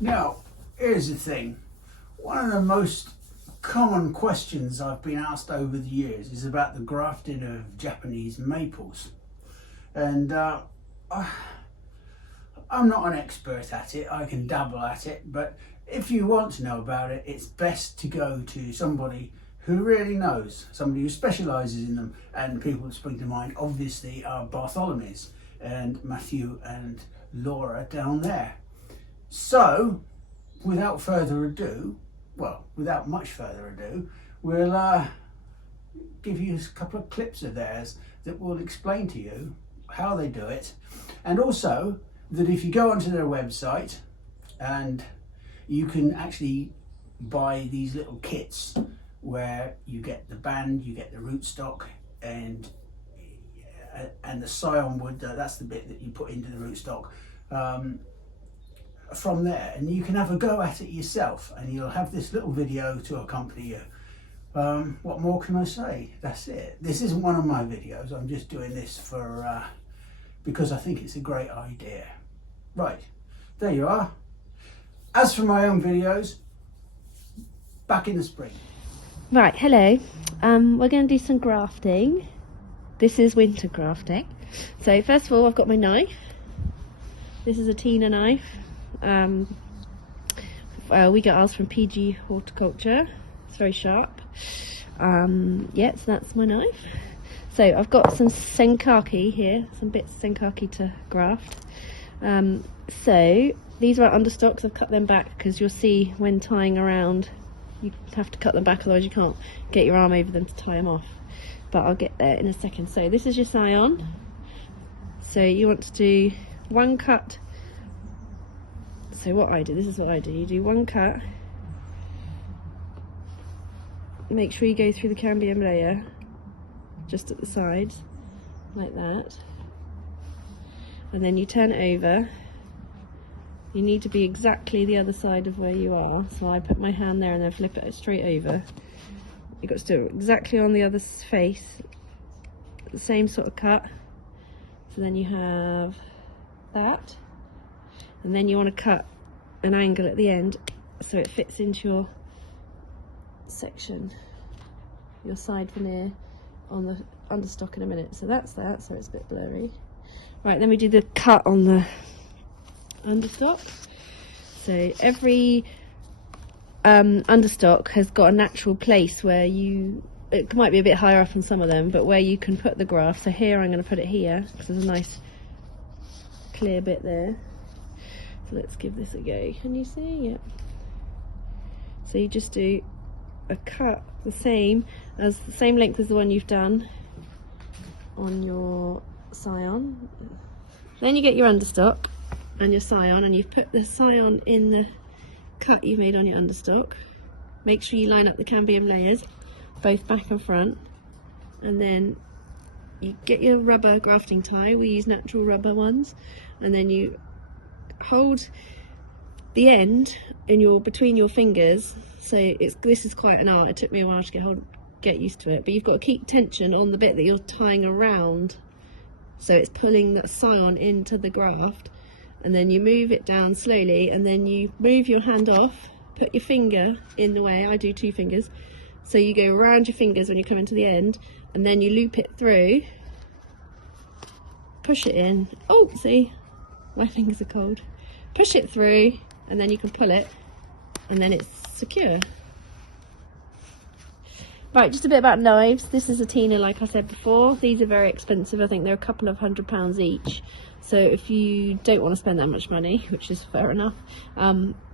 Now, here's the thing. One of the most common questions I've been asked over the years is about the grafting of Japanese maples. And I'm not an expert at it, I can dabble at it, but if you want to know about it, it's best to go to somebody who really knows, somebody who specialises in them. And people that spring to mind obviously are Bartholomew's and Matthew and Laura down there. So, without much further ado, we'll give you a couple of clips of theirs that will explain to you how they do it, and also that if you go onto their website, and you can actually buy these little kits where you get the band, you get the rootstock, and the scion wood, that's the bit that you put into the rootstock, from there, and you can have a go at it yourself, and you'll have this little video to accompany you. What more can I say? That's it. This isn't one of my videos, I'm just doing this for because I think it's a great idea. Right, there you are. As for my own videos, back in the spring. Right, hello. We're going to do some grafting. This is winter grafting. So first of all, I've got my knife. This is a Tina knife. We get ours from PG Horticulture. It's very sharp. Yeah, so that's my knife. So I've got some senkaki here, some bits of senkaki to graft. So these are understocks. I've cut them back because you'll see when tying around you have to cut them back, otherwise you can't get your arm over them to tie them off, but I'll get there in a second. So this is your scion. So you want to do one cut. So what I do, this is what I do, you do one cut, make sure you go through the cambium layer just at the sides like that, and then you turn it over. You need to be exactly the other side of where you are, so I put my hand there and then flip it straight over. You've got to do it exactly on the other face, the same sort of cut. So then you have that, and then you want to cut an angle at the end so it fits into your section, your side veneer on the understock in a minute. So that's that, so it's a bit blurry. Right, then we do the cut on the understock. So every understock has got a natural place where it might be a bit higher up on some of them, but where you can put the graft. So here I'm going to put it here because there's a nice clear bit there. So let's give this a go. Can you see? Yep. So you just do a cut the same length as the one you've done on your scion. Then you get your understock and your scion, and you've put the scion in the cut you've made on your understock. Make sure you line up the cambium layers, both back and front, and then you get your rubber grafting tie. We use natural rubber ones, and then you hold the end in between your fingers. So this is quite an art. It took me a while to get used to it, but you've got to keep tension on the bit that you're tying around, so it's pulling that scion into the graft, and then you move it down slowly, and then you move your hand off, put your finger in the way. I do 2 fingers, so you go around your fingers when you come into the end, and then you loop it through, push it in. Oh, see, my fingers are cold. Push it through, and then you can pull it, and then it's secure. Right, just a bit about knives. This is a Tina, like I said before. These are very expensive. I think they're a couple of £100 each. So if you don't want to spend that much money, which is fair enough,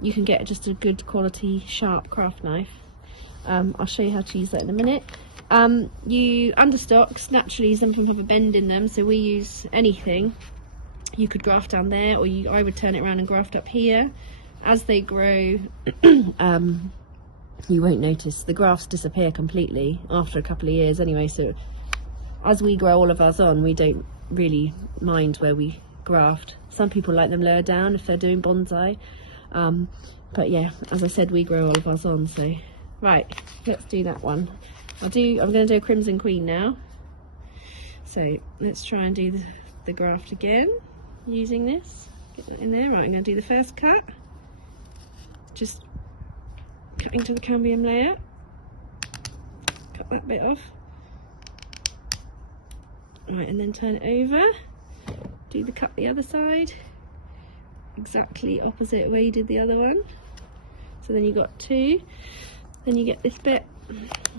you can get just a good quality sharp craft knife. I'll show you how to use that in a minute. You understocks, naturally some of them have a bend in them, so we use anything. You could graft down there, or I would turn it around and graft up here. As they grow, you won't notice. The grafts disappear completely after a couple of years anyway, so as we grow all of ours on, we don't really mind where we graft. Some people like them lower down if they're doing bonsai, but yeah, as I said, we grow all of ours on. So right, let's do that one. I'm going to do a Crimson Queen now. So let's try and do the graft again using this. Get that in there. Right, I'm going to do the first cut. just cut into the cambium layer, cut that bit off. Right, and then turn it over, do the cut the other side, exactly opposite where you did the other one. So then you got two, then you get this bit,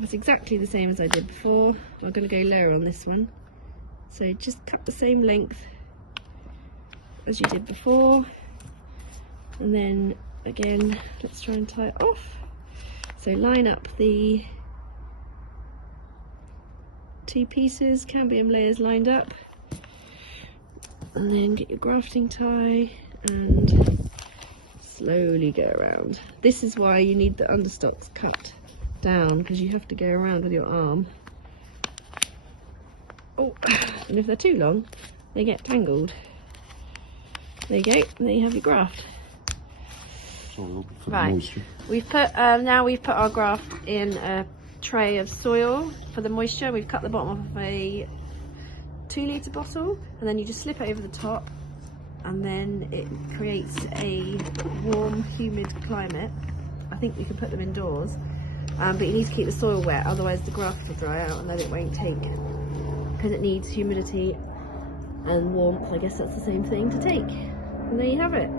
it's exactly the same as I did before. I'm going to go lower on this one, so just cut the same length as you did before, and then again let's try and tie it off. So line up the two pieces, cambium layers lined up, and then get your grafting tie and slowly go around. This is why you need the understocks cut down, because you have to go around with your arm. Oh, and if they're too long they get tangled. There you go, and there you have your graft. Right, we've put now we've put our graft in a tray of soil for the moisture. We've cut the bottom of a 2 litre bottle, and then you just slip it over the top, and then it creates a warm, humid climate. I think you can put them indoors, but you need to keep the soil wet, otherwise the graft will dry out and then it won't take, because it needs humidity and warmth. I guess that's the same thing to take. And there you have it.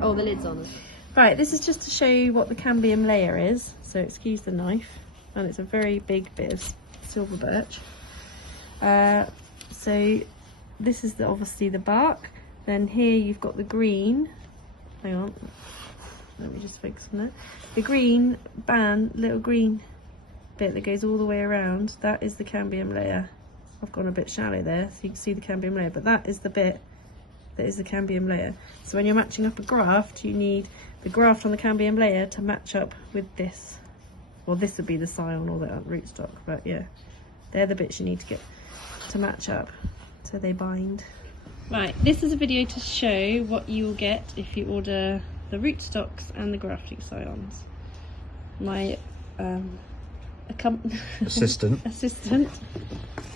Oh, the lid's on as well. Right, this is just to show you what the cambium layer is, so excuse the knife, and it's a very big bit of silver birch. So this is obviously the bark, then here you've got the green, hang on, let me just focus on it, the green band, little green bit that goes all the way around, that is the cambium layer. I've gone a bit shallow there so you can see the cambium layer, but that is the bit that is the cambium layer. So when you're matching up a graft, you need the graft on the cambium layer to match up with this. Well, this would be the scion or the rootstock, but yeah, they're the bits you need to get to match up so they bind. Right, this is a video to show what you will get if you order the rootstocks and the grafting scions. My assistant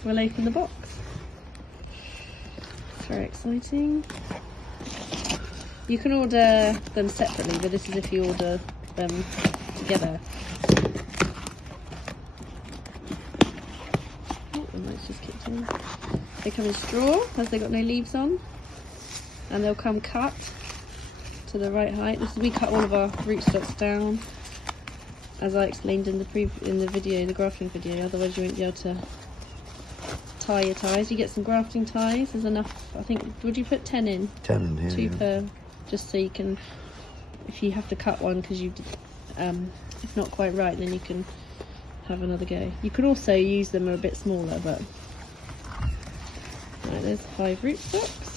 will open the box. It's very exciting. You can order them separately, but this is if you order them together. Oh, the light's just kicked in. They come in straw, as they've got no leaves on, and they'll come cut to the right height. We cut one of our rootstocks down, as I explained in the video, the grafting video. Otherwise, you won't be able to tie your ties. You get some grafting ties. There's enough. I think. Would you put 10 in? 10 in here. 2 yeah. per, just so you can. If you have to cut one because you, it's not quite right, then you can have another go. You could also use them a bit smaller, but. Right, there's 5 rootstocks.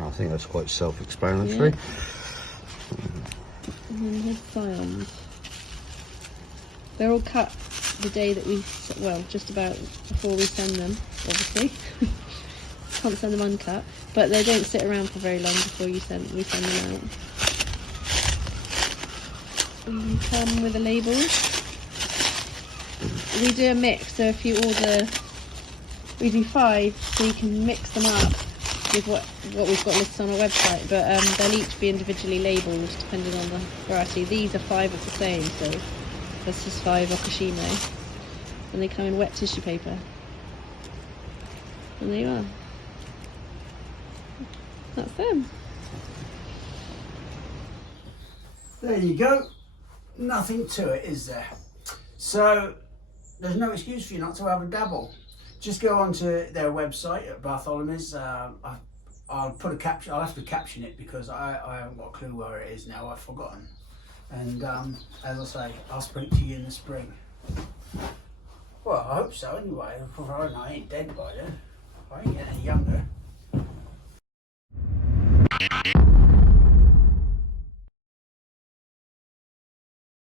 I think that's quite self-explanatory. Yeah. And then here's scions. They're all cut the day that we, well, just about before we send them, obviously. Can't send them uncut, but they don't sit around for very long before we send them out. And they come with a label. We do a mix, so if you order, we do 5, so you can mix them up with what we've got listed on our website, but they'll each be individually labelled depending on the variety. These are 5 of the same, so that's just 5 Okashimo, and they come in wet tissue paper. And there you are. That's them. There you go. Nothing to it, is there? So there's no excuse for you not to have a dabble. Just go onto their website at Bartholomew's. I'll put a caption. I'll have to caption it because I haven't got a clue where it is now. I've forgotten. And as I say, I'll speak to you in the spring. Well, I hope so anyway. I ain't dead by then. I ain't getting any younger.